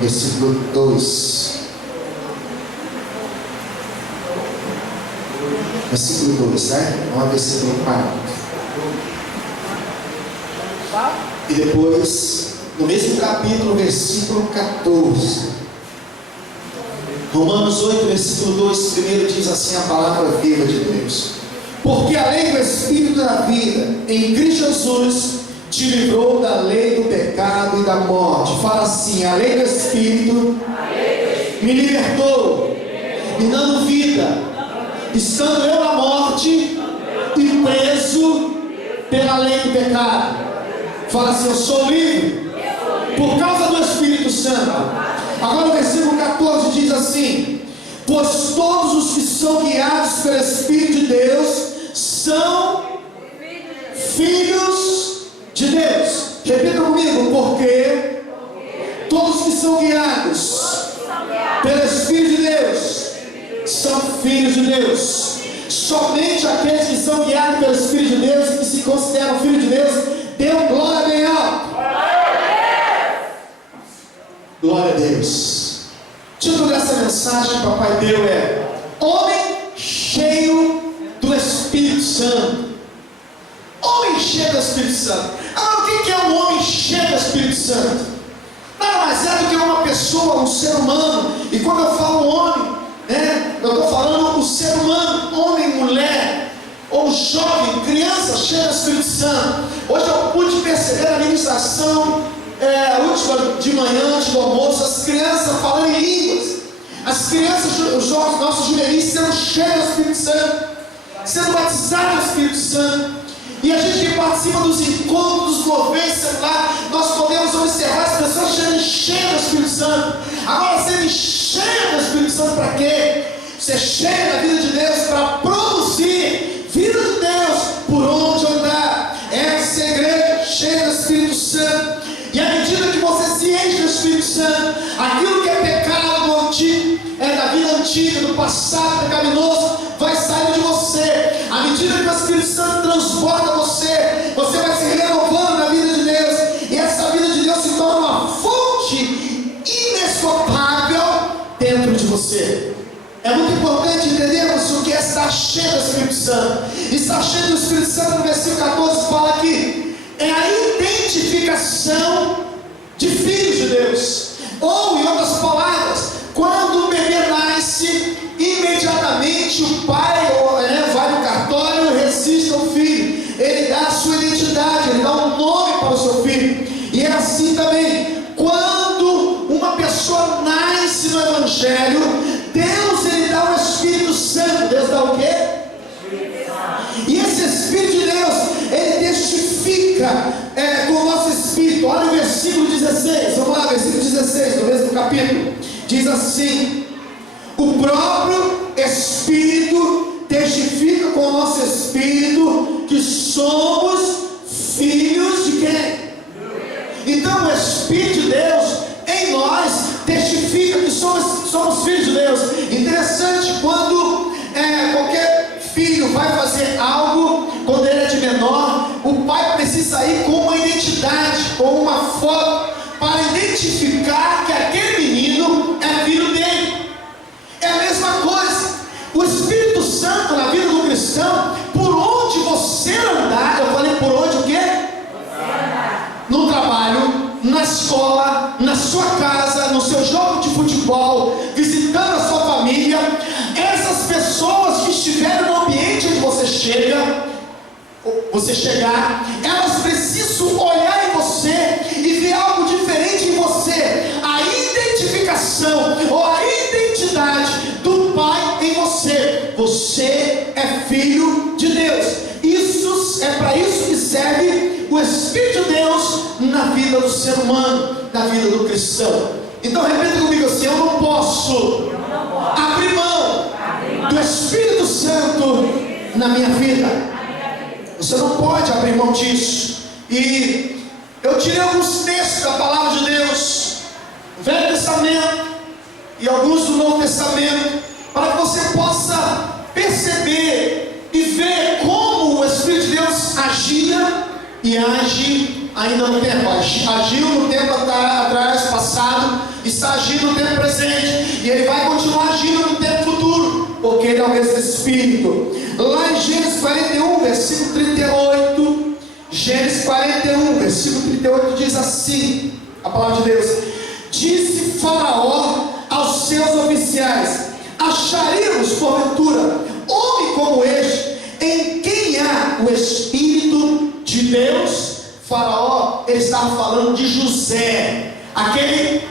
Versículo 2. Versículo 2, né? Não é versículo 4. E depois, no mesmo capítulo, versículo 14. Romanos 8, versículo 2, primeiro diz assim a palavra viva de Deus: porque a lei do Espírito da vida em Cristo Jesus te livrou da lei do pecado e da morte. Fala assim: a lei do Espírito me libertou, me dando vida, estando eu na morte e preso pela lei do pecado. Fala assim: eu sou livre por causa do Espírito Santo. Agora o versículo 14 diz assim: pois todos os que são guiados pelo Espírito de Deus são filhos de Deus. Repita comigo: porque todos que são guiados pelo Espírito de Deus são filhos de Deus. Somente aqueles que são guiados pelo Espírito de Deus e que se consideram filhos de Deus, dêem glória bem alto. Glória a Deus. O título dessa mensagem que papai deu é: homem cheio do Espírito Santo. Homem cheio do Espírito Santo. Agora, o que é um homem cheio do Espírito Santo? Nada mais é do que uma pessoa, um ser humano. E quando eu falo homem, eu estou falando o ser humano, homem, mulher, ou jovem, criança cheia do Espírito Santo. Hoje eu pude perceber na ministração, a última de manhã, antes do almoço, as crianças falando em línguas. As crianças, os nossos juvenis sendo cheios do Espírito Santo, sendo batizados do Espírito Santo. E a gente que participa dos encontros, dos movimentos lá, nós podemos observar as pessoas sendo cheias do Espírito Santo. Agora, sendo cheio do Espírito Santo para quê? Ser cheio da vida de Deus para produzir vida de Deus por onde andar. Essa é a igreja cheia do Espírito Santo. E à medida que você se enche do Espírito Santo, aquilo que é pecado do antigo, da vida antiga, do passado pecaminoso, vai sair de você. À medida que o Espírito Santo transborda você, você vai se renovando na vida de Deus. E essa vida de Deus se torna uma fonte inesgotável dentro de você. É muito importante entendermos o que é estar cheio do Espírito Santo. Estar cheio do Espírito Santo, no versículo 14, fala que é a identificação de filhos de Deus. Ou, em outras palavras, quando o bebê nasce, imediatamente o pai vai no cartório e registra o filho. Ele dá a sua identidade, ele dá um nome para o seu filho. E é assim também, quando uma pessoa nasce no Evangelho, Deus ele dá o Espírito Santo. Deus dá o quê? E esse Espírito de Deus, ele testifica com o nosso espírito. Olha o versículo 16, vamos lá, versículo 16 do mesmo capítulo. Diz assim: o próprio Espírito testifica com o nosso espírito que somos filhos de quem? Então o Espírito de Deus em nós testifica que somos filhos de Deus. Interessante, quando qualquer filho vai fazer algo, quando ele é de menor, o pai precisa ir com uma identidade, com uma foto, para identificar que aquele menino é filho dele. É a mesma coisa. O Espírito Santo na vida do cristão, por onde você andar, eu falei por onde o quê? No trabalho, na escola, na sua casa, no seu jogo de futebol, visitando a sua família, essas pessoas que estiverem no ambiente onde você chegar, elas precisam olhar em você e ver algo diferente em você. A identificação ou a identidade do Pai em você. Você é filho de Deus. Isso é para isso que serve o Espírito de Deus na vida do ser humano, na vida do cristão. Então repita comigo assim: eu não posso abrir mão do Espírito Santo na minha vida. Você não pode abrir mão disso. E eu tirei alguns textos da palavra de Deus, Velho Testamento e alguns do Novo Testamento, para que você possa perceber e ver como o Espírito de Deus agia e age ainda no tempo. Agiu no tempo atrás, passado, Espírito. Lá em Gênesis 41, versículo 38, Gênesis 41, versículo 38 diz assim, a palavra de Deus: disse Faraó aos seus oficiais: acharíamos porventura homem como este, em quem há o Espírito de Deus? Faraó estava falando de José, aquele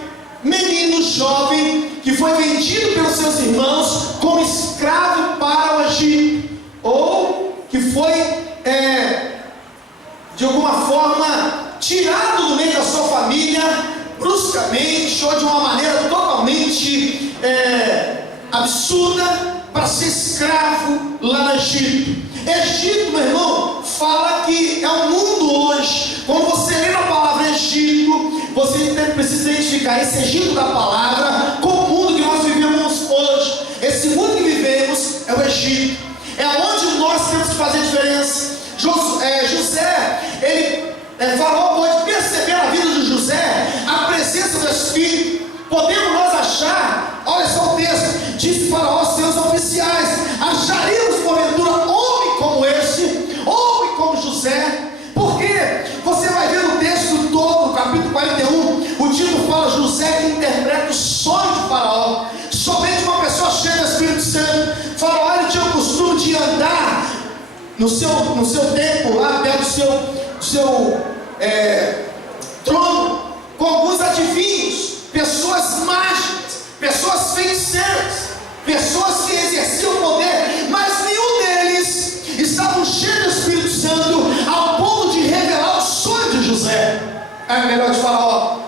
menino jovem que foi vendido pelos seus irmãos como escravo para o Egito, ou que foi de alguma forma tirado do meio da sua família bruscamente, ou de uma maneira totalmente absurda, para ser escravo lá no Egito. Egito, meu irmão, fala que é o mundo hoje. Quando você lê a palavra Egito, você precisa identificar esse Egito da palavra com o mundo que nós vivemos hoje. Esse mundo que vivemos é o Egito, é onde nós temos que fazer diferença. José, Faraó pode perceber na vida de José a presença do Espírito. Podemos nós achar, olha só o texto, disse Faraó aos seus oficiais: acharíamos porventura homem como este, homem como José? Porque você vai ver no texto todo, no capítulo 41, o título fala: José que interpreta o sonho de Faraó. Somente uma pessoa cheia do Espírito Santo. Faraó, ele tinha o costume de andar no seu templo, lá perto do seu trono, com alguns adivinhos, pessoas mágicas, pessoas feiticeiras, pessoas que exerciam poder, mas nenhum deles estavam cheios do Espírito Santo ao ponto de revelar o sonho de José. É melhor de Faraó.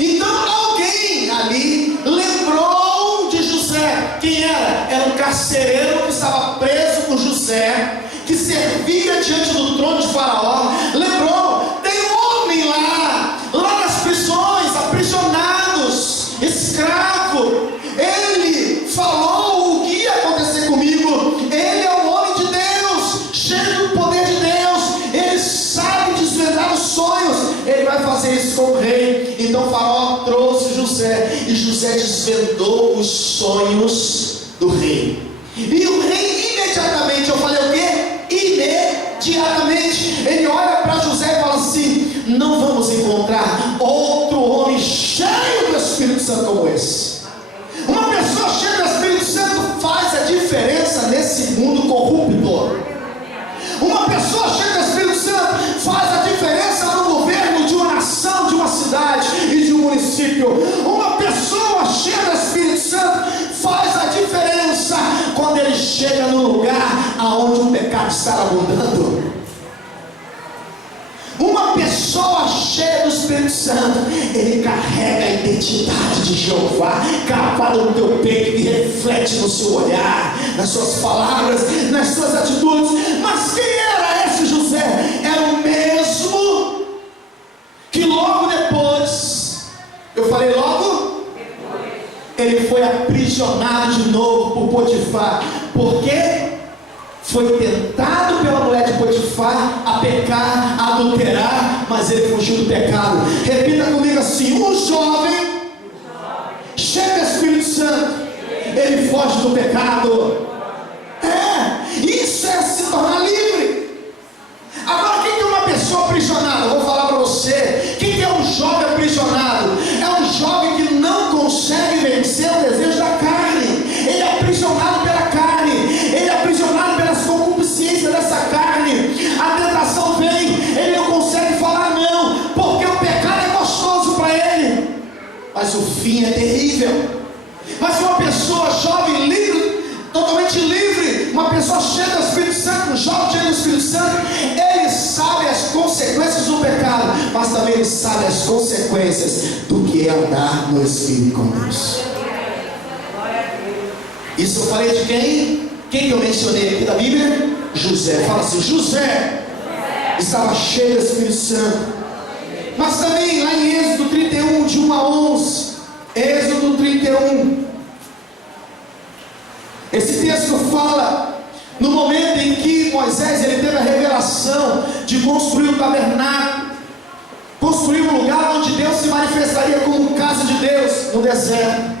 Então alguém ali lembrou de José. Quem era? Era um carcereiro que estava preso com José, que servia diante do trono de Faraó. Lembrou: tem um homem lá nas prisões, aprisionados, escravo. Ele falou o que ia acontecer comigo. Ele é um homem de Deus, cheio do poder de Deus. Ele sabe desvendar os sonhos. Ele vai fazer isso com o rei. Então Faraó trouxe José, e José desvendou os sonhos do rei. E o rei imediatamente, eu falei o quê? Imediatamente, ele olha para José e fala assim: não vamos encontrar outro homem cheio do Espírito Santo como esse. Uma pessoa cheia do Espírito Santo faz a diferença nesse mundo corrupto. Uma pessoa cheia do Espírito Santo faz a diferença no governo de uma nação, de uma cidade e de um município. Uma pessoa cheia do Espírito Santo faz a diferença quando ele chega no lugar aonde o pecado está abundando. Uma pessoa cheia do Espírito Santo, ele carrega a identidade de Jeová cravada no teu peito, e reflete no seu olhar, nas suas palavras, nas suas atitudes. Mas quem era esse José? Era o mesmo que logo depois, eu falei logo? Ele foi aprisionado de novo por Potifar. Por quê? Foi tentado pela mulher de Potifar a pecar, a adulterar, mas ele fugiu do pecado. Repita comigo assim: um jovem cheio do Espírito Santo, ele foge do pecado. Isso é se tornar livre. Agora, quem é uma pessoa aprisionada? Eu vou falar para você. Quem é um jovem aprisionado? É um jovem que não consegue vencer o desejo da carne. Ele é aprisionado pela carne, ele é aprisionado pelas concupiscências dessa carne. A tentação vem, ele não consegue falar não, porque o pecado é gostoso para ele, mas o fim é terrível. Mas uma pessoa jovem, livre, totalmente livre, uma pessoa cheia do Espírito Santo, um jovem cheio do Espírito Santo, ele sabe as consequências do pecado, mas também ele sabe as consequências do que é andar no Espírito com Deus. Isso eu falei de quem? Quem que eu mencionei aqui da Bíblia? José. Fala assim: José estava cheio do Espírito Santo. Mas também lá em Êxodo 31, de 1 a 11, Êxodo 31, esse texto fala no momento em que Moisés ele teve a revelação de construir o tabernáculo, construir um lugar onde Deus se manifestaria como casa de Deus no deserto.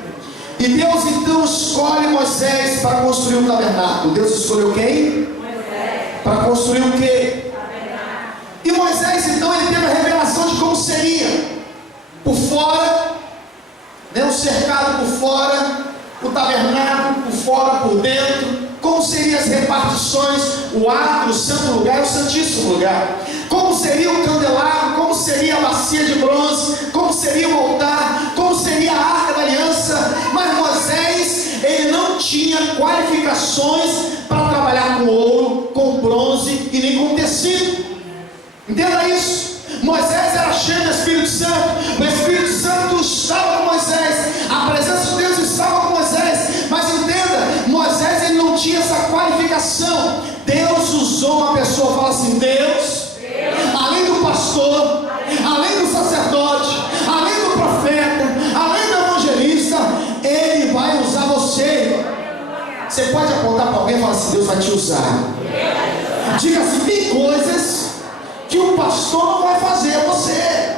E Deus então escolhe Moisés para construir o tabernáculo. Deus escolheu quem? Moisés. Para construir o quê? Tabernáculo. E Moisés então ele teve a revelação de como seria por fora, né, o cercado por fora, o tabernáculo por fora, por dentro, como seriam as repartições, o átrio, o santo lugar e o santíssimo lugar, como seria o candelabro, como seria a bacia de bronze, como seria o altar, como seria a arca da aliança. Mas Moisés, ele não tinha qualificações para trabalhar com ouro, com bronze e nem com tecido. Entenda isso. Moisés era cheio do Espírito Santo, o Espírito Santo estava com Moisés, a presença de Deus estava com Moisés, mas entenda, Moisés ele não tinha essa qualificação. Deus usou uma pessoa, fala assim: Deus, além do pastor, além do sacerdote, além do profeta, além do evangelista, Ele vai usar você. Você pode apontar para alguém e falar assim: Deus vai te usar. Diga assim: tem coisas que o pastor não vai fazer, é você.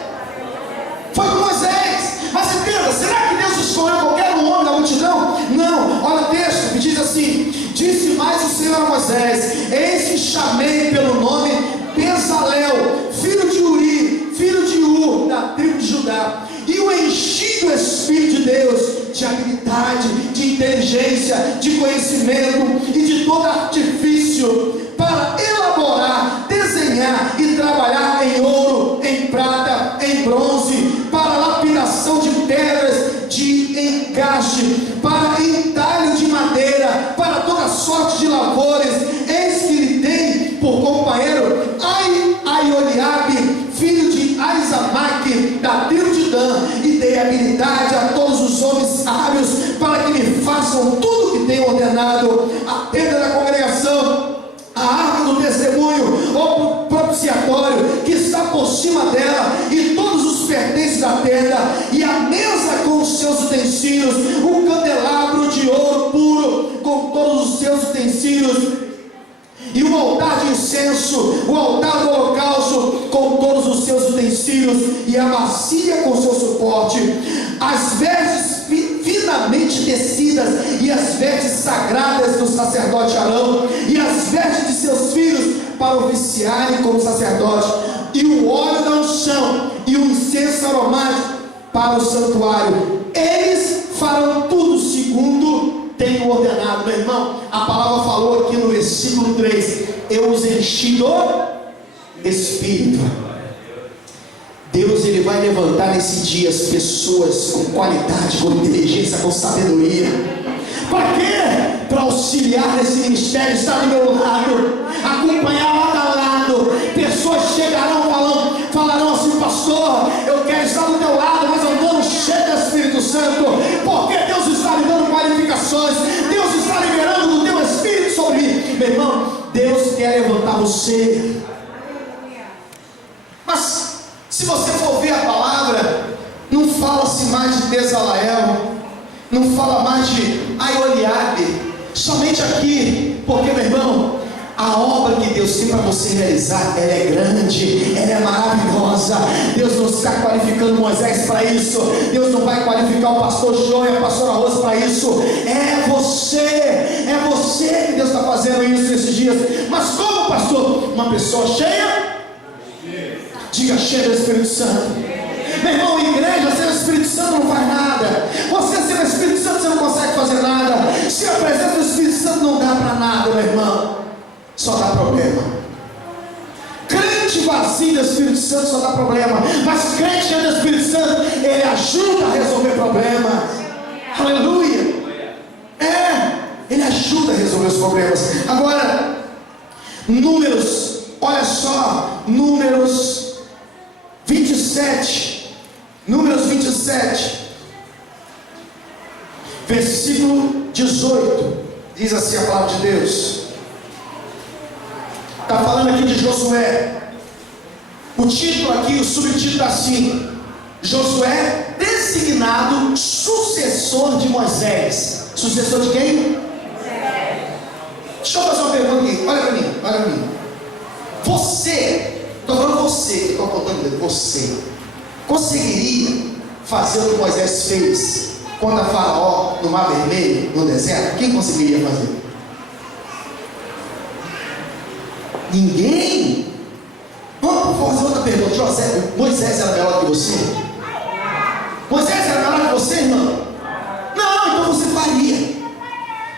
Foi com Moisés. Mas entenda, será que Deus escolheu qualquer homem da multidão? Não, olha o texto que diz assim: disse mais o Senhor a Moisés: eis que chamei pelo nome Bezalel, filho de Uri, filho de Ur, da tribo de Judá, e o enchi do Espírito de Deus, de habilidade, de inteligência, de conhecimento e de todo artifício, para elaborar, desenhar e trabalhar em ouro, em prata, em bronze, para lapidação de pedras de encaixe, para entalho de madeira, para toda sorte de lavores. Eis que lhe dei por companheiro Aioliabe, filho de Aizamaque, da tribo de Dan, e dei habilidade a todos os homens sábios, para que me façam tudo o que tenho ordenado: a tenda da congregação, a arca do testemunho, o propiciatório que está por cima dela, e todos os pertences da tenda, e a mesa com os seus utensílios, o candelabro de ouro puro com todos os seus utensílios, e o altar de incenso, o altar do holocausto com todos os seus utensílios, e a bacia com seu suporte, as vestes finamente tecidas, e as vestes sagradas do sacerdote Arão, e as vestes de seus filhos para oficiarem como sacerdote, e o óleo da unção, e o incenso aromático para o santuário. Eles farão tudo segundo tenho ordenado. Meu irmão, a palavra falou aqui no versículo 3: eu os enchi do Espírito. Deus ele vai levantar nesse dia as pessoas com qualidade, com inteligência, com sabedoria. Para quê? Para auxiliar nesse ministério, estar do meu lado, acompanhar lado a lado. Pessoas chegarão falarão assim: pastor, eu quero estar do teu lado, mas eu não cheio do Espírito Santo, porque Deus está me dando qualificações, Deus está liberando o teu Espírito sobre mim. Meu irmão, Deus quer levantar você. Mas se você for ver a palavra, não fala-se mais de Bezalel, não fala mais de Aioliabe, somente aqui, porque, meu irmão, a obra que Deus tem para você realizar, ela é grande, ela é maravilhosa. Deus não está qualificando Moisés para isso, Deus não vai qualificar o pastor João e a pastora Rosa para isso. É você que Deus está fazendo isso nesses dias. Mas como, pastor? Uma pessoa cheia? Diga: cheia do Espírito Santo. Meu irmão, igreja sem o Espírito Santo não faz nada. Você sem o Espírito Santo, você não consegue fazer nada. Se a presença do Espírito Santo não dá para nada, meu irmão, só dá problema. Crente vazio do Espírito Santo só dá problema. Mas crente cheio do Espírito Santo, ele ajuda a resolver problemas. Aleluia. Ele ajuda a resolver os problemas. Agora, Números, olha só, Números 27, Números 27, versículo 18, diz assim a palavra de Deus. Está falando aqui de Josué. O título aqui, o subtítulo está assim: Josué designado sucessor de Moisés. Sucessor de quem? Deixa eu fazer uma pergunta aqui, olha para mim. Você, estou falando você, estou apontando você conseguiria fazer o que Moisés fez contra Faraó no Mar Vermelho, no deserto? Quem conseguiria fazer? Ninguém. Vamos fazer outra pergunta. Moisés era melhor que você? Moisés era melhor que você, irmão? Não, então você faria.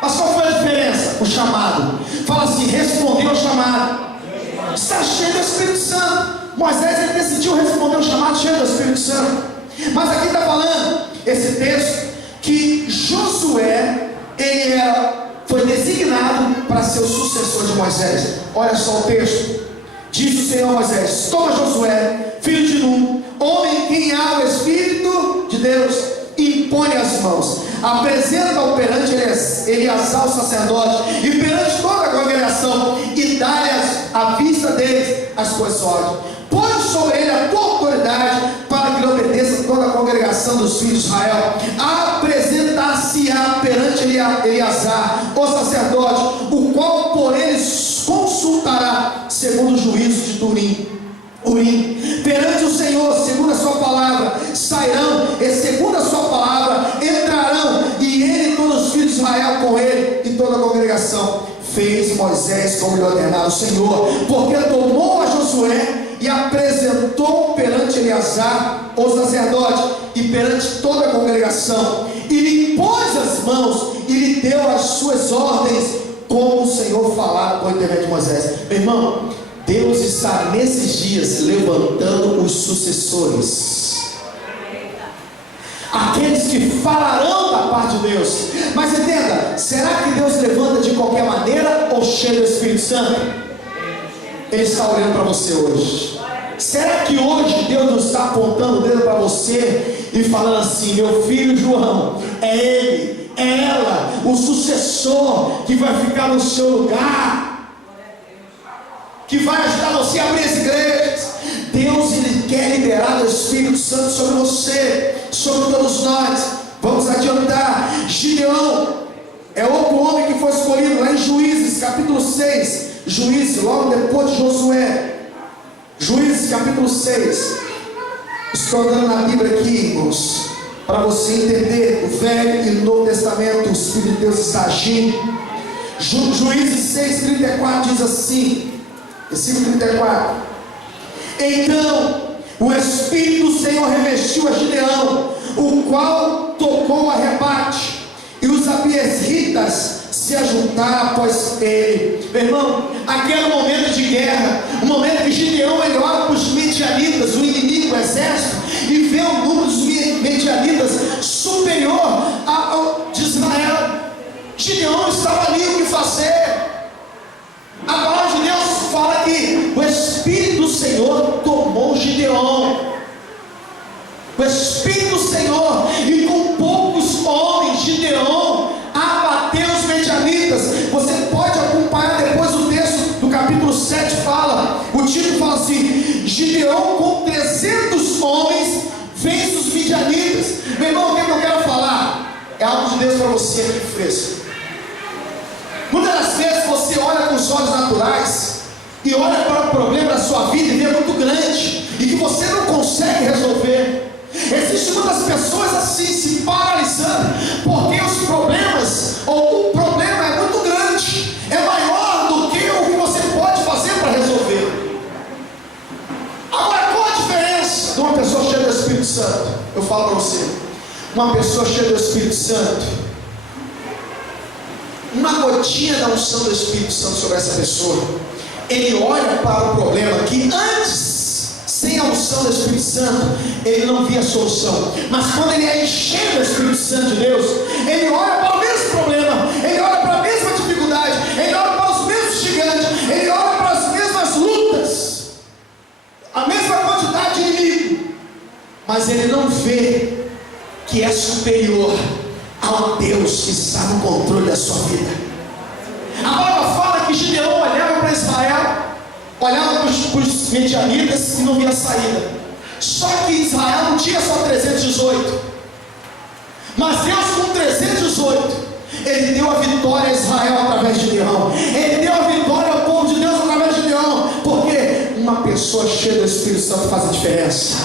Mas qual foi a diferença? O chamado. Fala assim, respondeu ao chamado. Está cheio do Espírito Santo. Moisés, ele decidiu responder o chamado cheio do Espírito Santo. Mas aqui está falando, esse texto, que Josué, ele foi designado para ser o sucessor de Moisés. Olha só o texto. Diz o Senhor a Moisés: toma Josué, filho de Nun, homem em quem há o Espírito de Deus, impõe as mãos, apresenta-o perante Eleazar o sacerdote e perante toda a congregação, e dá-lhe à vista deles as tuas ordens. Põe sobre ele a tua autoridade, para que lhe obedeça toda a congregação dos filhos de Israel. Apresentar-se-á perante Eleazar o sacerdote, o qual por eles consultará segundo o juízo de Urim. Perante o Senhor, segundo a sua palavra, sairão, e segundo a sua palavra entrarão, e ele e todos os filhos de Israel com ele, e toda a congregação. Fez Moisés como lhe ordenara o Senhor, porque tomou a Josué e apresentou perante Eleazar o sacerdote e perante toda a congregação, e lhe pôs as mãos e lhe deu as suas ordens, como o Senhor falara por intermédio de Moisés. Meu irmão, Deus está nesses dias levantando os sucessores, aqueles que falarão da parte de Deus. Mas entenda, será que Deus levanta de qualquer maneira ou cheio do Espírito Santo? Ele está olhando para você hoje. Será que hoje Deus não está apontando o dedo para você e falando assim: meu filho João, é ele, é ela, o sucessor que vai ficar no seu lugar, que vai ajudar você a abrir as igrejas? Deus, ele quer liberar o Espírito Santo sobre você, sobre todos nós. Vamos adiantar. Gideão é outro homem que foi escolhido lá em Juízes capítulo 6. Juízes, logo depois de Josué. Juízes capítulo 6. Estou dando na Bíblia aqui, irmãos, para você entender o Velho e o Novo Testamento. O Espírito de Deus está agindo. Juízes 6:34 diz assim, versículo 34: então o Espírito do Senhor revestiu a Gideão, o qual tocou a rebate, e os abiesritas se ajuntaram após ele. Meu irmão, aquele momento de guerra, o momento que Gideão, ele olha para os midianitas, o inimigo, o exército, e vê o número dos midianitas superior ao de Israel. Gideão estava ali, o que fazer? A palavra de Deus fala que o Espírito do Senhor tomou Gideão. O Espírito do Senhor, e com poucos homens, Gideão abateu os medianitas. Você pode acompanhar depois o texto do capítulo 7, fala, o título fala assim: Gideão com 300 homens vence os midianitas. Meu irmão, o que eu quero falar? É algo de Deus para você aqui fresco. Muitas das vezes você olha com os olhos naturais e olha para o problema da sua vida e vê muito grande e que você não consegue resolver. Existem muitas pessoas assim, se paralisando, porque os problemas, ou o problema é muito grande, é maior do que o que você pode fazer para resolver. Agora, qual a diferença de uma pessoa cheia do Espírito Santo? Eu falo para você, uma pessoa cheia do Espírito Santo, uma gotinha da unção do Espírito Santo sobre essa pessoa, ele olha para o problema que antes, sem a unção do Espírito Santo, ele não via solução. Mas quando ele é enchido do Espírito Santo de Deus, ele olha para o mesmo problema, ele olha para a mesma dificuldade, ele olha para os mesmos gigantes, ele olha para as mesmas lutas, a mesma quantidade de inimigo, mas ele não vê que é superior ao Deus que está no controle da sua vida. A palavra fala que Gideão olhava para Israel, olhava para os medianitas e não via saída. Só que Israel não tinha só 318, mas Deus com 318, ele deu a vitória a Israel através de Gideão. Ele deu a vitória ao povo de Deus através de Gideão, porque uma pessoa cheia do Espírito Santo faz a diferença.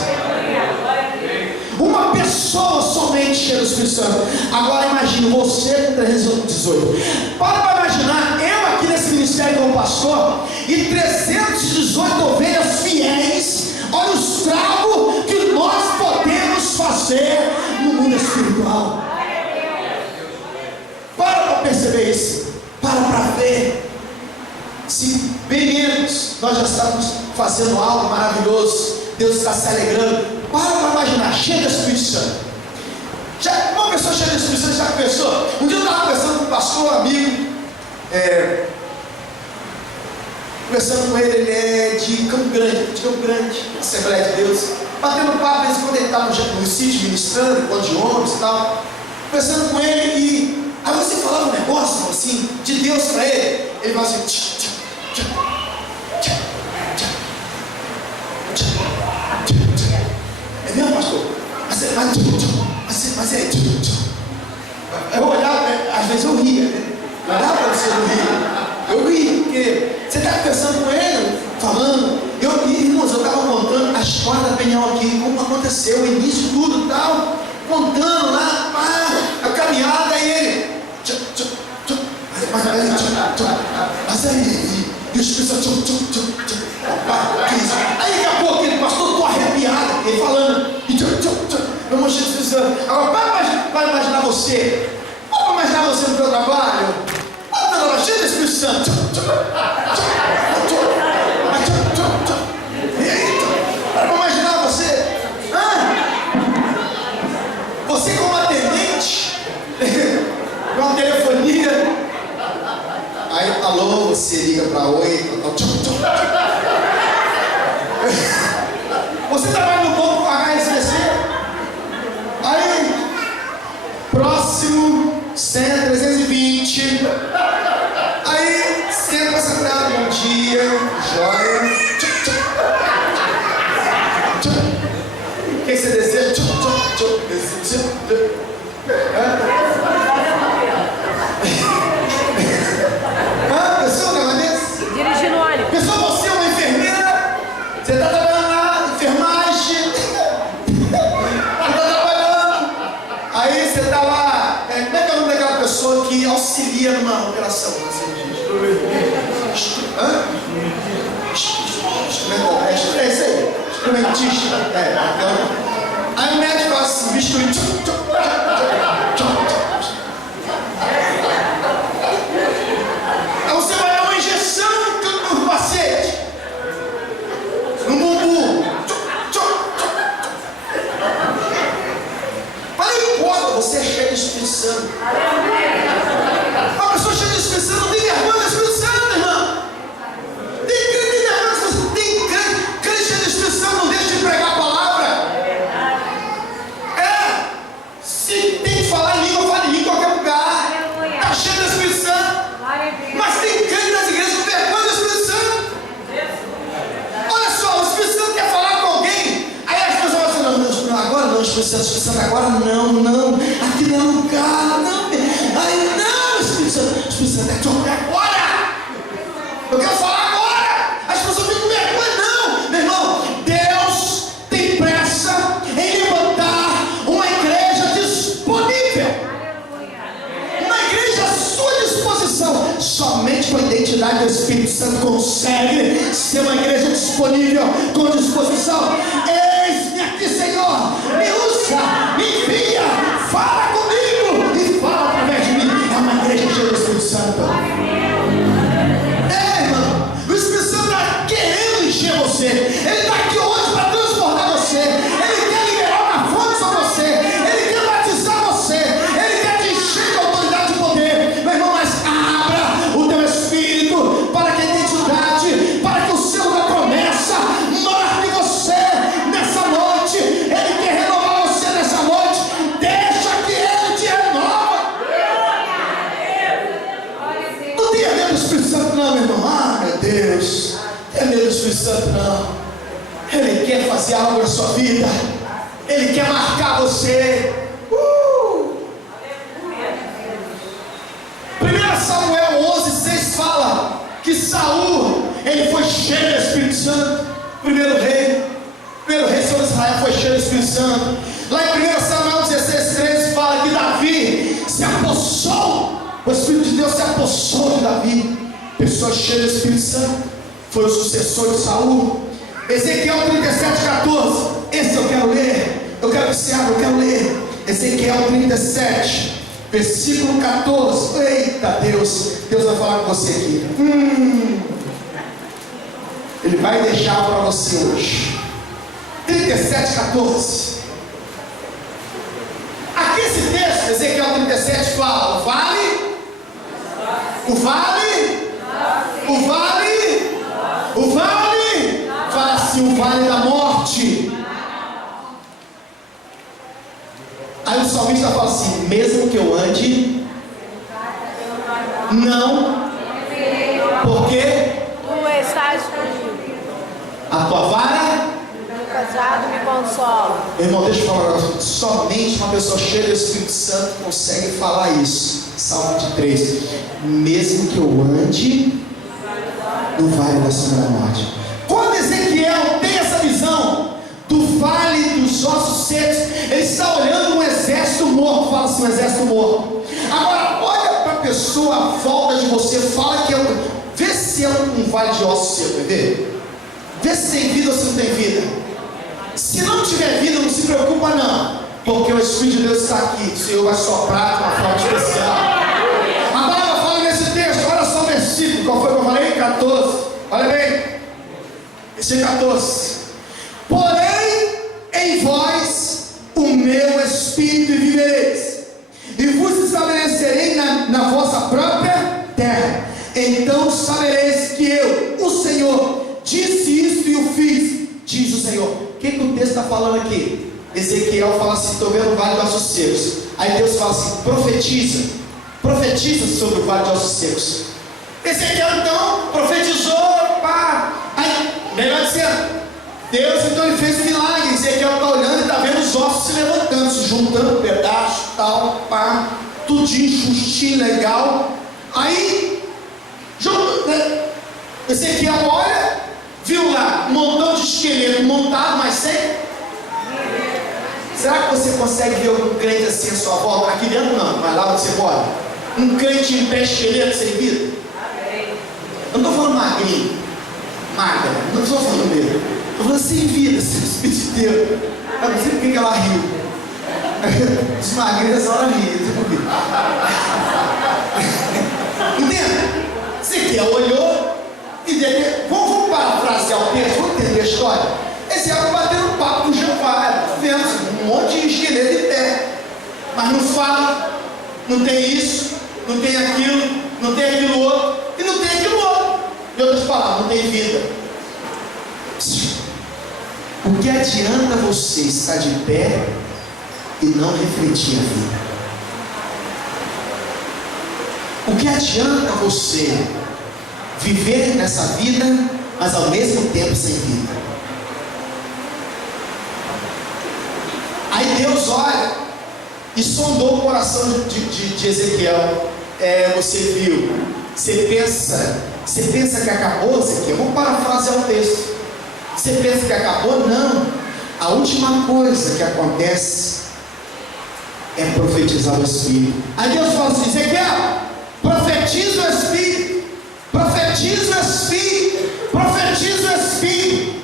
Uma pessoa pessoa somente cheia do Espírito Santo. Agora imagine você com 318. Para imaginar, eu aqui nesse ministério como pastor, e 318 ovelhas fiéis. Olha o estrago que nós podemos fazer no mundo espiritual. Para perceber isso. Para ver. Se bem menos nós já estamos fazendo algo maravilhoso, Deus está se alegrando. Para imaginar, cheio do Espírito Santo. Uma pessoa cheia do Espírito Santo já pensou? Um dia eu estava conversando com um pastor, amigo, conversando com ele é de Campo Grande, Assembleia de Deus, batendo papo, quando ele estava no sítio ministrando, enquanto de homens e tal, conversando com ele, e aí você falava um negócio assim, de Deus para ele, ele falava assim, é mesmo, pastor? Mas é, eu olhava, às vezes eu ria, né? Não dá para você não rir. Eu ri, porque você está conversando com ele, falando. Irmãos, eu estava contando a história da Penhal aqui, como aconteceu, o início, tudo e tal. Contando lá, a caminhada, e ele. Mas aí, e o Espírito Santo. Aí daqui a pouco, ele, pastor, estou arrepiado, ele falando. Eu mostrei o Espírito Santo. Agora, vai imaginar você. Vamos imaginar você no teu trabalho. Cheio do Espírito Santo. Vamos imaginar você. Você como atendente uma telefonia. Aí, alô, você liga para oi. Você trabalha no banco com a HSBC. Aí, próximo 100, 320. Aí, senta sentado, bom dia, joia. O que você deseja? Pessoa, um negócio desse? Dirigindo óleo. Pessoa, você é uma enfermeira? Você está trabalhando na enfermagem? Está trabalhando? Aí você está lá. Como é que é o nome daquela pessoa que auxilia numa operação? É isso aí. Instrumentista. Aí o médico fala assim, bisturi. Aí você vai dar uma injeção no paciente, no bumbum. Mas não importa, você é cheio do Espírito Santo. Uma pessoa cheia do Espírito Santo não tem vergonha do Espírito Santo, irmão. Tem crente cheio do Espírito Santo, não deixa de pregar a palavra. Se tem que falar em língua, fala em língua em qualquer lugar. Está cheio do Espírito Santo. Mas tem crente nas igrejas com vergonha do Espírito Santo. Olha só, o Espírito Santo quer falar com alguém. Aí as pessoas falam assim, não, agora não, Espírito Santo, agora não. Aqui não é lugar, não. Aí não, Espírito Santo é de agora. Eu quero falar agora. As pessoas ficam com vergonha, não. Meu irmão, Deus tem pressa em levantar uma igreja disponível. Uma igreja à sua disposição. Somente com a identidade do Espírito Santo consegue ser uma igreja disponível, com disposição. Eis-me aqui, Senhor. Me usa, me envia, fala comigo e fala através de mim. É uma igreja cheia do Espírito Santo. Irmão, o Espírito Santo está querendo encher você. Ele está aqui hoje para transformar você. Ele quer liberar uma fonte sobre você. Ele quer batizar você. Ele quer te encher de autoridade e poder. Meu irmão, mas abra o teu espírito para que a identidade, para que o selo da promessa marque você nessa noite. Ele quer renovar você nessa noite. Deixa que Ele te renova. Não tenha medo do Espírito Santo não, meu irmão. Meu Deus, é medo do Espírito Santo não. Ele quer fazer algo na sua vida. Ele quer marcar você. 1 Samuel 11:6 fala que Saul, ele foi cheio do Espírito Santo. Primeiro rei sobre Israel foi cheio do Espírito Santo. Lá em 1 Samuel pessoa cheia do Espírito Santo, foi o sucessor de Saul. Ezequiel 37:14, esse eu quero ler, eu quero que você abra, eu quero ler. Ezequiel 37, versículo 14. Eita Deus, Deus vai falar com você aqui. Ele vai deixar para você hoje. 37:14. Aqui esse texto, Ezequiel 37, fala: o vale, fala assim, o vale da morte. Aí o salmista fala assim: mesmo que eu ande, não, porque tu estás comigo, a tua vara, meu cajado me consola. irmão, deixa eu falar agora. Somente uma pessoa cheia do Espírito Santo consegue falar isso. Salmo 23. Mesmo que eu ande no vale da sombra da morte. Quando Ezequiel tem essa visão do vale dos ossos secos, ele está olhando um exército morto. Fala assim, um exército morto. Agora olha para a pessoa à volta de você, fala que vê se é um vale de ossos secos, quer ver? Vê se tem vida ou se não tem vida. Se não tiver vida, não se preocupa não, porque o Espírito de Deus está aqui. O Senhor vai soprar de uma forma especial. A palavra fala nesse texto, olha só o versículo, qual foi que eu falei? 14, olha bem, esse é 14. Porém em vós o meu Espírito e vivereis, e vos estabelecerei na vossa própria terra. Então sabereis que eu, o Senhor, disse isso e o fiz, diz o Senhor. O que o texto está falando aqui? Ezequiel fala assim: estou vendo o vale de ossos secos. Aí Deus fala assim: profetiza sobre o vale de ossos secos. Ezequiel então profetizou, pá. Aí, melhor dizendo, Deus então ele fez um milagre. Ezequiel está olhando e está vendo os ossos se levantando, se juntando, pedaço, tal, pá, tudinho, justinho, legal. Aí, Ezequiel olha, viu lá um montão de esqueleto montado, mas sem. Será que você consegue ver algum crente assim à sua volta? Aqui dentro não, mas lá onde você mora. Um crente em pé, esqueleto, sem vida? Eu não estou falando magrinho, magra, não estou falando dele. Estou falando sem vida, sem Espírito de Deus. Eu não sei por que ela riu. Os magrinhos essa hora riam, não sei por quê. Entende? Ezequiel olhou e dele. Vamos parafrasear o texto, vamos entender a história. Ezequiel batendo papo com o Jeová, vendo um monte de esqueleto em pé, mas não fala, não tem isso, não tem aquilo, não tem aquilo outro, e não tem aquilo outro. Em outras palavras, não tem vida. O que adianta você estar de pé e não refletir a vida? O que adianta você viver nessa vida, mas ao mesmo tempo sem vida? Aí Deus olha e sondou o coração de Ezequiel. Você viu, você pensa que acabou, Ezequiel? Vamos parafrasear o texto. Você pensa que acabou? Não. A última coisa que acontece é profetizar o Espírito. Aí Deus fala assim: Ezequiel, profetiza o Espírito, profetiza o Espírito, profetiza o Espírito.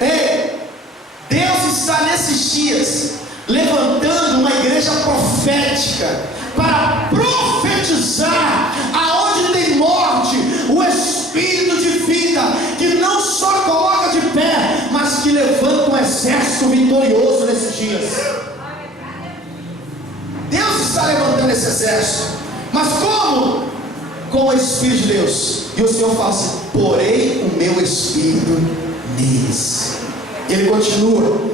Ei, Deus está nesses dias levantando uma igreja profética para profetizar aonde tem morte, o Espírito de vida, que não só coloca de pé, mas que levanta um exército vitorioso nesses dias. Deus está levantando esse exército, mas como? Com o Espírito de Deus. E o Senhor fala assim: porém o meu Espírito neles. Ele continua,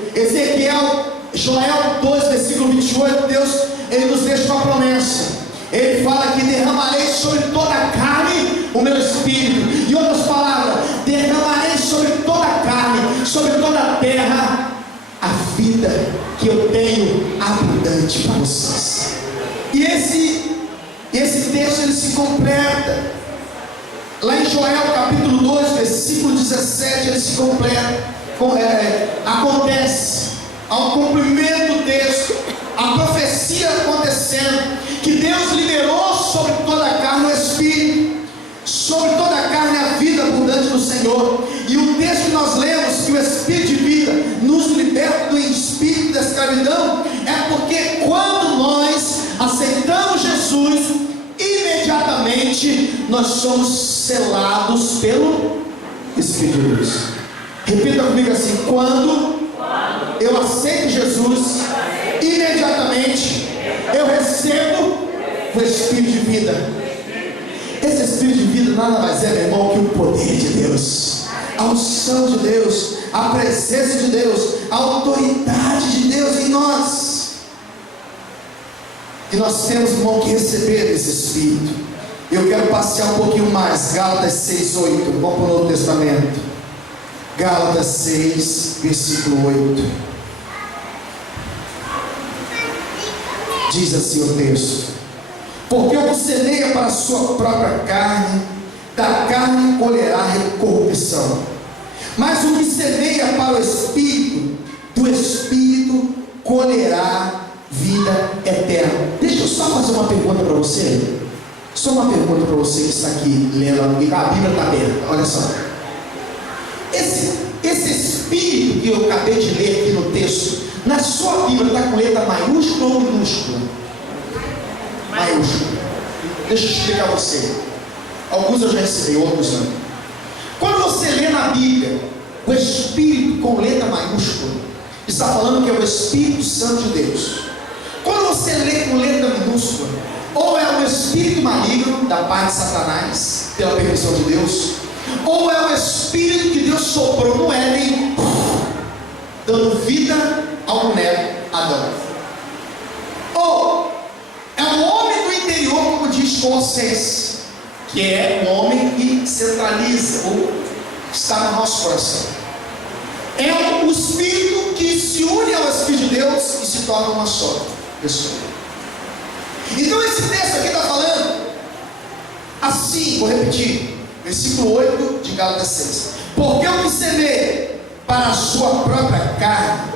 Joel 2, versículo 28, Deus, ele nos deixa uma promessa. Ele fala que derramarei sobre toda a carne o meu Espírito. Em outras palavras, derramarei sobre toda a carne, sobre toda a terra, a vida que eu tenho abundante para vocês. E esse texto ele se completa lá em Joel capítulo 2, versículo 17. Ele se completa. Acontece ao cumprimento do texto, a profecia acontecendo, que Deus liberou sobre toda a carne o Espírito, Senhor. E o texto que nós lemos, que o Espírito de vida nos liberta do espírito da escravidão, é porque quando nós aceitamos Jesus, imediatamente nós somos selados pelo Espírito de Deus. Repita comigo assim: quando eu aceito Jesus, imediatamente eu recebo o Espírito de vida. Esse Espírito de vida nada mais é, meu irmão, que o poder de Deus, a unção de Deus, a presença de Deus, a autoridade de Deus em nós. E nós temos, irmão, que receber esse Espírito. Eu quero passear um pouquinho mais. Gálatas 6:8. Vamos para o Novo Testamento. Gálatas 6, versículo 8. Diz assim o texto: porque o que semeia para a sua própria carne, da carne colherá corrupção. Mas o que semeia para o Espírito, do Espírito colherá vida eterna. Deixa eu só fazer uma pergunta para você. Só uma pergunta para você que está aqui lendo, a Bíblia está aberta. Olha só. Esse Espírito que eu acabei de ler aqui no texto, na sua Bíblia está com letra maiúscula ou minúscula? Maiúscula. Deixa eu explicar a você. Alguns eu já recebi, outros não. Quando você lê na Bíblia o Espírito com letra maiúscula, está falando que é o Espírito Santo de Deus. Quando você lê com letra minúscula, ou é o espírito maligno da parte de Satanás, pela permissão de Deus, ou é o Espírito que Deus soprou no Éden, dando vida ao boneco Adão. Ou é o homem do interior, como diz Colossenses, que é o homem que centraliza, ou está no nosso coração. É o Espírito que se une ao Espírito de Deus e se torna uma só pessoa. Então esse texto aqui está falando assim, vou repetir, versículo 8 de Gálatas 6. Porque o que semeia para a sua própria carne,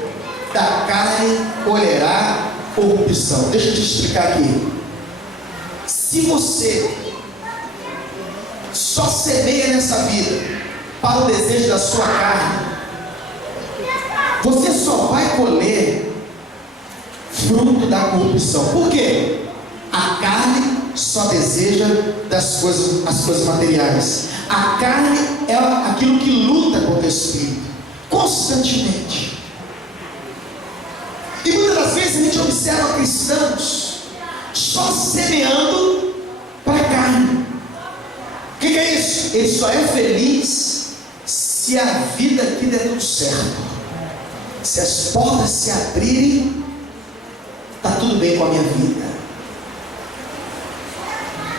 da carne colherá corrupção. Deixa eu te explicar aqui. Se você só semeia nessa vida para o desejo da sua carne, você só vai colher fruto da corrupção. Por quê? A carne só deseja as coisas materiais. A carne é aquilo que luta contra o Espírito constantemente. E muitas das vezes a gente observa cristãos só semeando para a carne. O que é isso? Ele só é feliz se a vida aqui der tudo certo. Se as portas se abrirem, está tudo bem com a minha vida.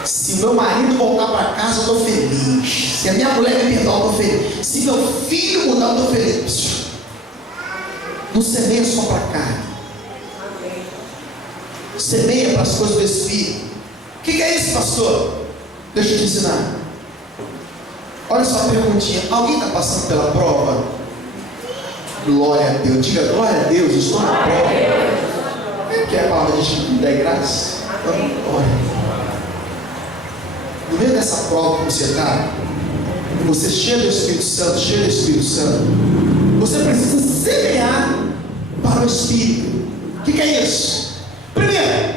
Se meu marido voltar para casa, eu estou feliz. Se a minha mulher me perdoar, eu estou feliz. Se meu filho mudar, eu estou feliz. Não semeia só para a carne. Semeia para as coisas do Espírito. O que é isso, pastor? Deixa eu te ensinar. Olha só a perguntinha. Alguém está passando pela prova? Glória a Deus. Diga glória a Deus, estou na prova. Que é a palavra de Deus dá graça. Glória. No meio dessa prova que você está, você cheio do Espírito Santo, você precisa semear para o Espírito. O que é isso? Primeiro,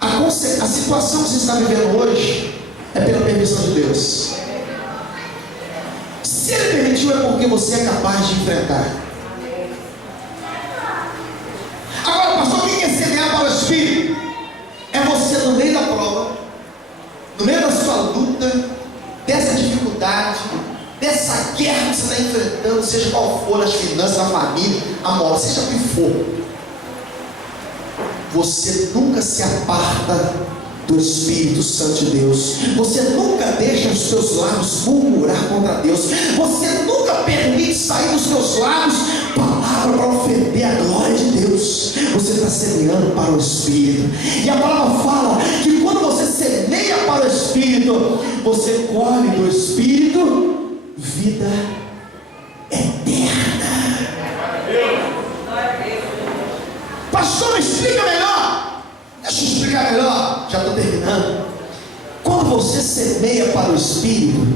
a situação que você está vivendo hoje é pela permissão de Deus. Se Ele permitiu, é porque você é capaz de enfrentar. Agora, pastor, o que é semear para o Espírito? É você no meio da prova, no meio da sua luta, dessa dificuldade, dessa guerra que você está enfrentando, seja qual for, nas finanças, na família, a moral, seja o que for, você nunca se aparta do Espírito Santo de Deus. Você nunca deixa os seus lábios murmurar contra Deus. Você nunca permite sair dos seus lábios palavra para ofender a glória de Deus. Você está semeando para o Espírito. E a palavra fala que quando você semeia para o Espírito, você colhe do Espírito vida eterna. Pastor, me explica melhor. Deixa eu explicar melhor. Já estou terminando. Quando você semeia para o Espírito,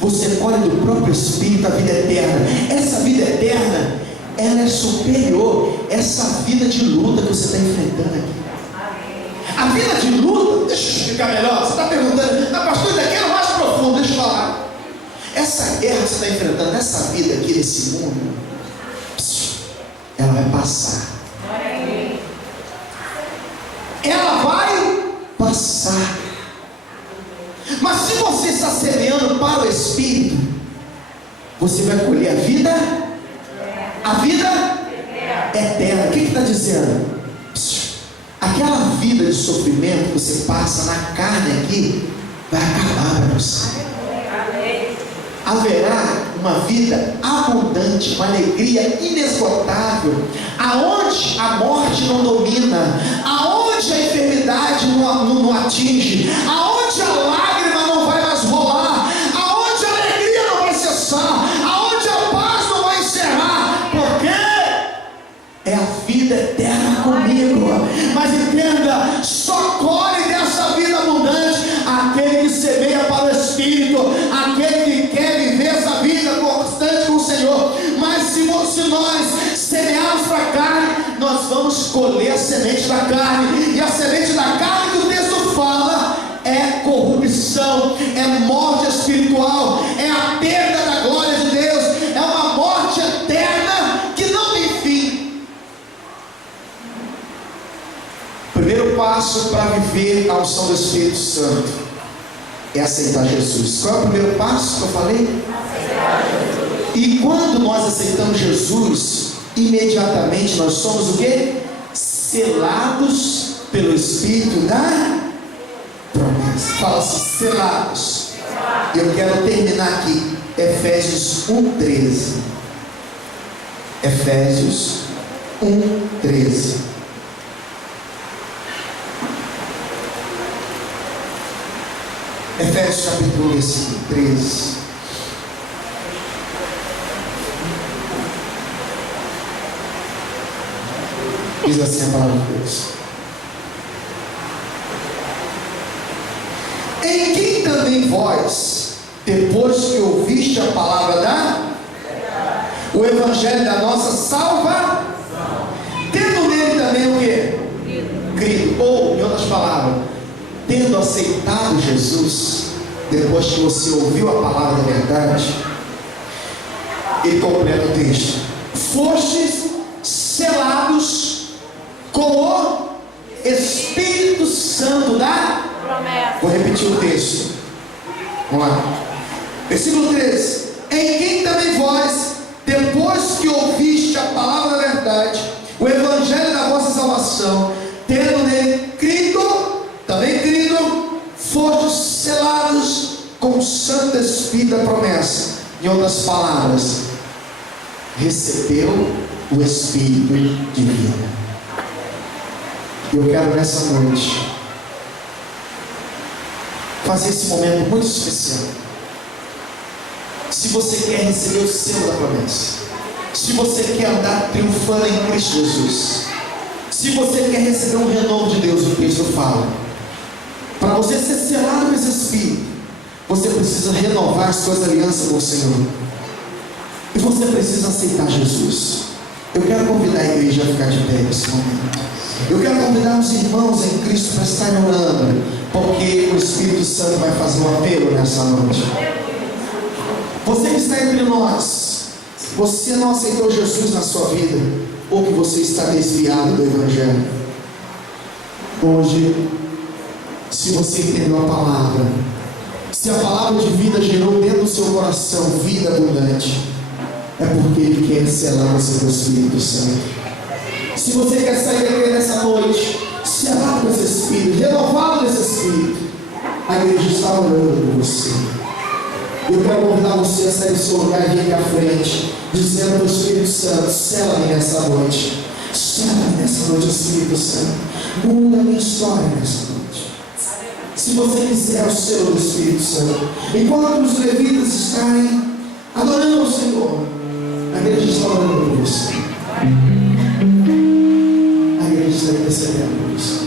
você colhe do próprio Espírito a vida eterna. Essa vida eterna, ela é superior a essa vida de luta que você está enfrentando aqui. A vida de luta, deixa eu explicar melhor. Você está perguntando, pastor, isso aqui é mais profundo, deixa eu falar. Essa guerra que você está enfrentando, essa vida aqui nesse mundo, ela vai passar. Ela vai passar. Mas se você está semeando para o Espírito, você vai colher a vida eterna. O que está dizendo? Aquela vida de sofrimento que você passa na carne aqui, vai acabar para você. Haverá uma vida abundante, uma alegria inesgotável, aonde a morte não domina, aonde a enfermidade não atinge, aonde a lágrima não vai mais rolar, aonde a alegria não vai cessar, aonde a paz não vai encerrar, porque é a vida eterna comigo. Mas entenda, só colhe dessa vida abundante aquele que semeia para o Espírito, aquele que quer viver essa vida constante com o Senhor. Mas se nós semearmos para a carne, nós vamos colher a semente da carne. E a semente da carne que o texto fala é corrupção, é morte espiritual, é a perda da glória de Deus, é uma morte eterna que não tem fim. Primeiro passo para viver a unção do Espírito Santo é aceitar Jesus. Qual é o primeiro passo que eu falei? Aceitar Jesus. E quando nós aceitamos Jesus, imediatamente nós somos o quê? Selados pelo Espírito da promessa. Fala assim, selados. Eu quero terminar aqui, Efésios 1:13. Efésios 1:13. Efésios capítulo 1, versículo 13. Diz assim a palavra de Deus: em quem também vós, depois que ouviste a palavra o evangelho da nossa salvação, tendo nele também o quê? Crido. Ou, em outras palavras, tendo aceitado Jesus, depois que você ouviu a palavra da verdade, ele completa o texto: fostes selados com o Espírito Santo da promessa. Vou repetir o texto. Vamos lá. Versículo 13: em quem também vós, depois que ouviste a palavra da verdade, o evangelho da vossa salvação, tendo nele crido, também crido, fostes selados com o Santo Espírito da promessa. Em outras palavras, recebeu o Espírito de vida. Eu quero nessa noite fazer esse momento muito especial. Se você quer receber o selo da promessa, se você quer andar triunfando em Cristo Jesus, se você quer receber um renovo de Deus, o texto fala, para você ser selado com esse Espírito, você precisa renovar as suas alianças com o Senhor, e você precisa aceitar Jesus. Eu quero convidar a igreja a ficar de pé nesse momento. Eu quero convidar os irmãos em Cristo para estarem orando, porque o Espírito Santo vai fazer um apelo nessa noite. Você que está entre nós, você não aceitou Jesus na sua vida, ou que você está desviado do Evangelho. Hoje, se você entendeu a palavra, se a palavra de vida gerou dentro do seu coração vida abundante, é porque Ele quer selar você com o Espírito Santo. Se você quer sair daqui nessa noite, selado com esse Espírito, renovado nesse Espírito, a igreja está orando por você. Eu quero convidar você a sair do seu lugar e vir aqui à frente, dizendo ao Espírito Santo: sela-me nessa noite, sela-me nessa noite, Espírito Santo, muda a minha história nessa noite. Se você quiser o selo do Espírito Santo, enquanto os levitas estarem adorando o Senhor, a igreja está orando por você. A igreja está intercedendo por você.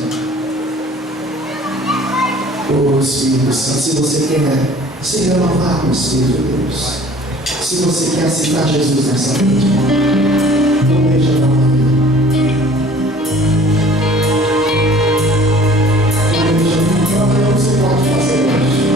Oh Espírito Santo, se você quer se renovar com o Espírito de Deus. Se você quer aceitar Jesus nessa noite, não deixa para amanhã. Não deixa para amanhã, você pode fazer hoje.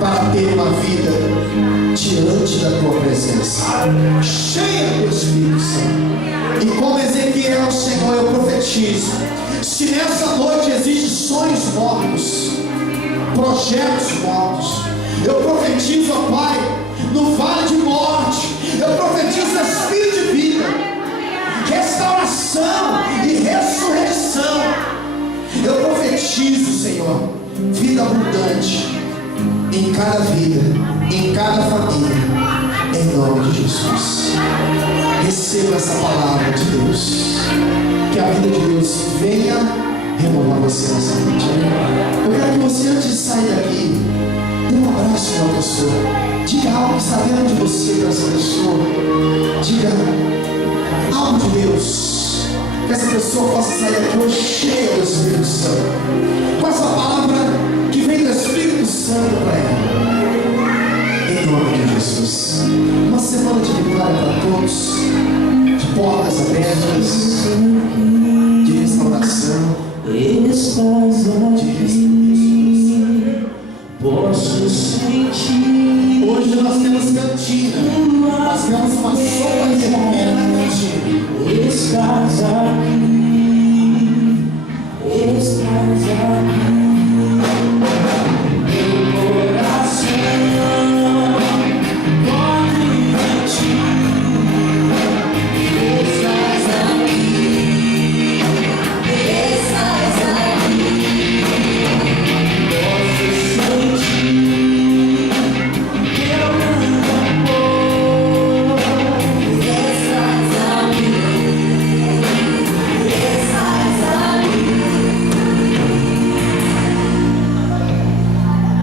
Para ter uma vida diante da tua presença. cheia do Espírito Santo. E como Ezequiel, Senhor, eu profetizo, se nessa noite existem sonhos mortos, projetos mortos, eu profetizo, ó Pai, no vale de morte, eu profetizo espírito de vida, restauração e ressurreição. Eu profetizo, Senhor, vida abundante em cada vida, em cada família, em nome de Jesus. Receba essa palavra de Deus, que a vida de Deus venha renovar você nessa noite. Eu quero que você, antes de sair daqui, dê um abraço para uma pessoa, diga algo que está dentro de você para essa pessoa, diga algo de Deus, que essa pessoa possa sair daqui hoje cheia do Espírito Santo, com essa palavra que vem do Espírito Santo para ela, em nome de Jesus. Uma semana de vitória para todos, de portas abertas, de restauração, de restauração. Posso sentir. Hoje nós temos cantina, nós temos uma sopa de comer na cantina. Estás aqui.